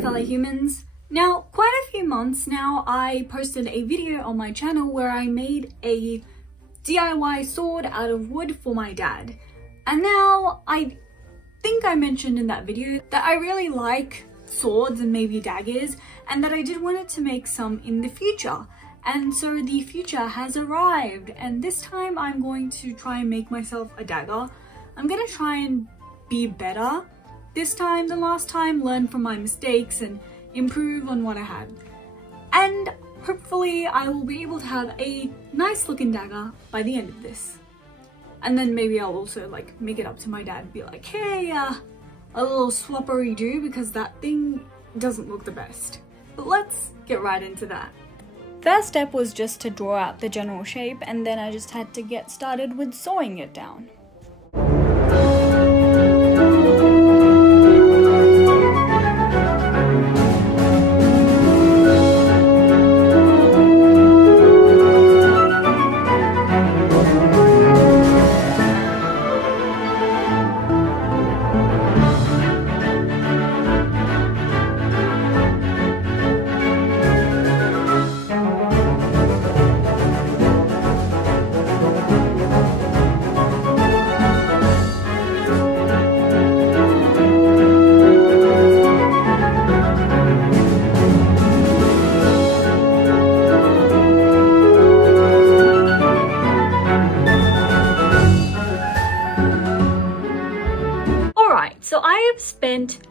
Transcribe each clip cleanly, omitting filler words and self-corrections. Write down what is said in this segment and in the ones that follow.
fellow humans. Now, quite a few months now, I posted a video on my channel where I made a DIY sword out of wood for my dad. And now, I think I mentioned in that video that I really like swords and maybe daggers, and that I did want to make some in the future. And so the future has arrived, and this time I'm going to try and make myself a dagger. I'm gonna try and be better this time than last time, learn from my mistakes and improve on what I had. And hopefully I will be able to have a nice looking dagger by the end of this. And then maybe I'll also like make it up to my dad and be like, hey, a little swappery do, because that thing doesn't look the best. But let's get right into that. First step was just to draw out the general shape, and then I just had to get started with sewing it down. So I have spent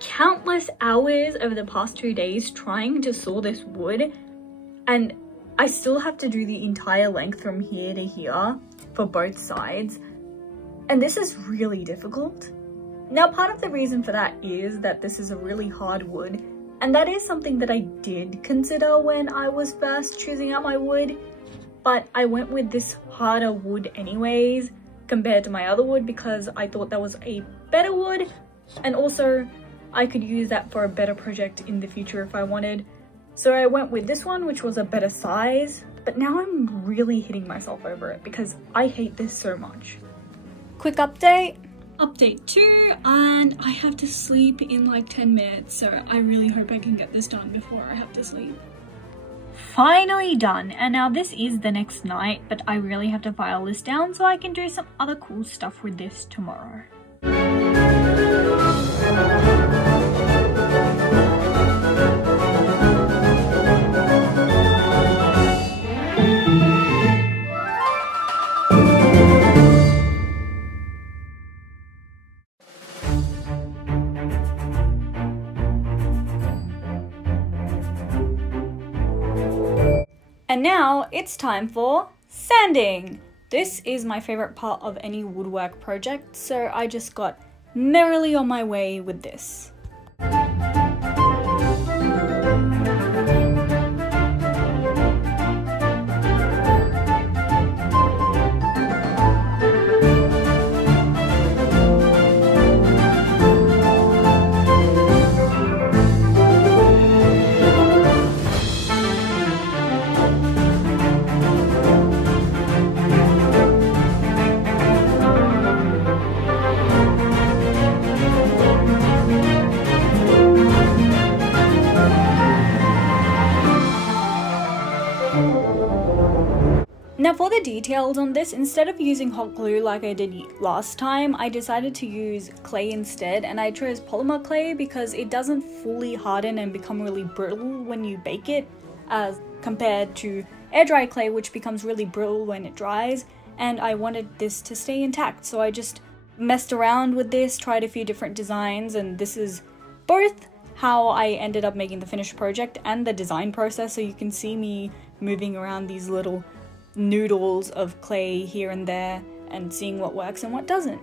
countless hours over the past 2 days trying to saw this wood, and I still have to do the entire length from here to here for both sides, and this is really difficult. Now, part of the reason for that is that this is a really hard wood, and that is something that I did consider when I was first choosing out my wood, but I went with this harder wood anyways compared to my other wood because I thought that was a better wood, and also I could use that for a better project in the future if I wanted. So I went with this one, which was a better size, but now I'm really hitting myself over it because I hate this so much. Quick update. Update 2, and I have to sleep in like 10 minutes, so I really hope I can get this done before I have to sleep. Finally done, and now this is the next night, but I really have to file this down so I can do some other cool stuff with this tomorrow. And now it's time for sanding. This is my favorite part of any woodwork project, so I just got merrily on my way with this. Now for the details on this, instead of using hot glue like I did last time, I decided to use clay instead, and I chose polymer clay because it doesn't fully harden and become really brittle when you bake it, as compared to air dry clay, which becomes really brittle when it dries, and I wanted this to stay intact. So I just messed around with this, tried a few different designs, and this is both how I ended up making the finished project and the design process, so you can see me moving around these little noodles of clay here and there and seeing what works and what doesn't.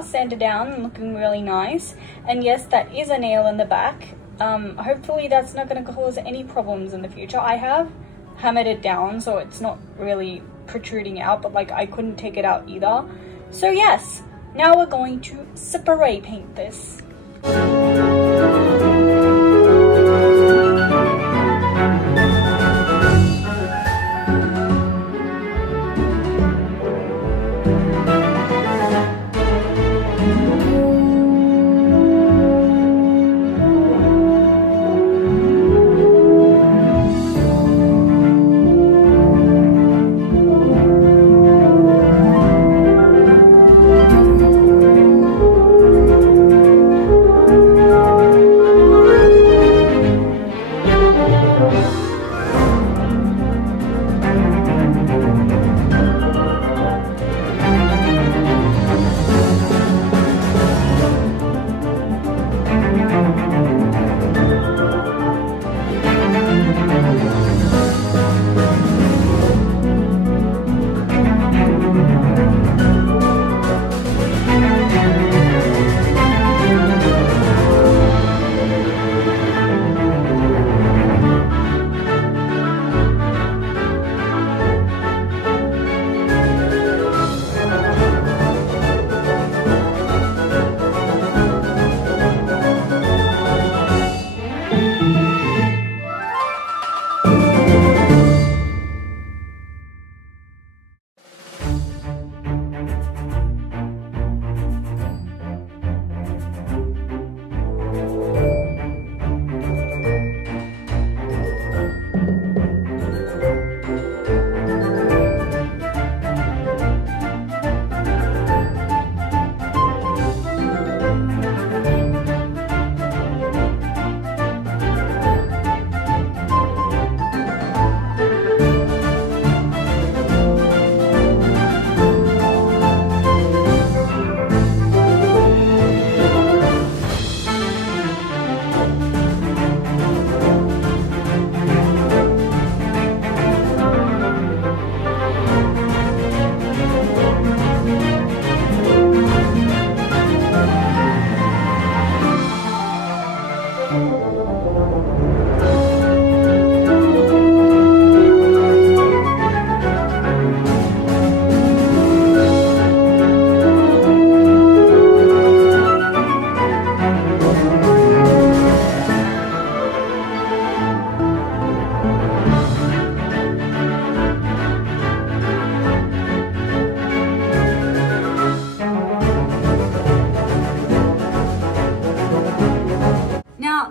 are sanded down and looking really nice. And yes, that is a nail in the back. Hopefully that's not going to cause any problems in the future. I have hammered it down so it's not really protruding out, but like I couldn't take it out either. So yes, now we're going to spray paint this.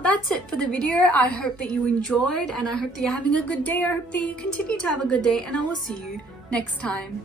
That's it for the video. I hope that you enjoyed, and I hope that you're having a good day. I hope that you continue to have a good day, and I will see you next time.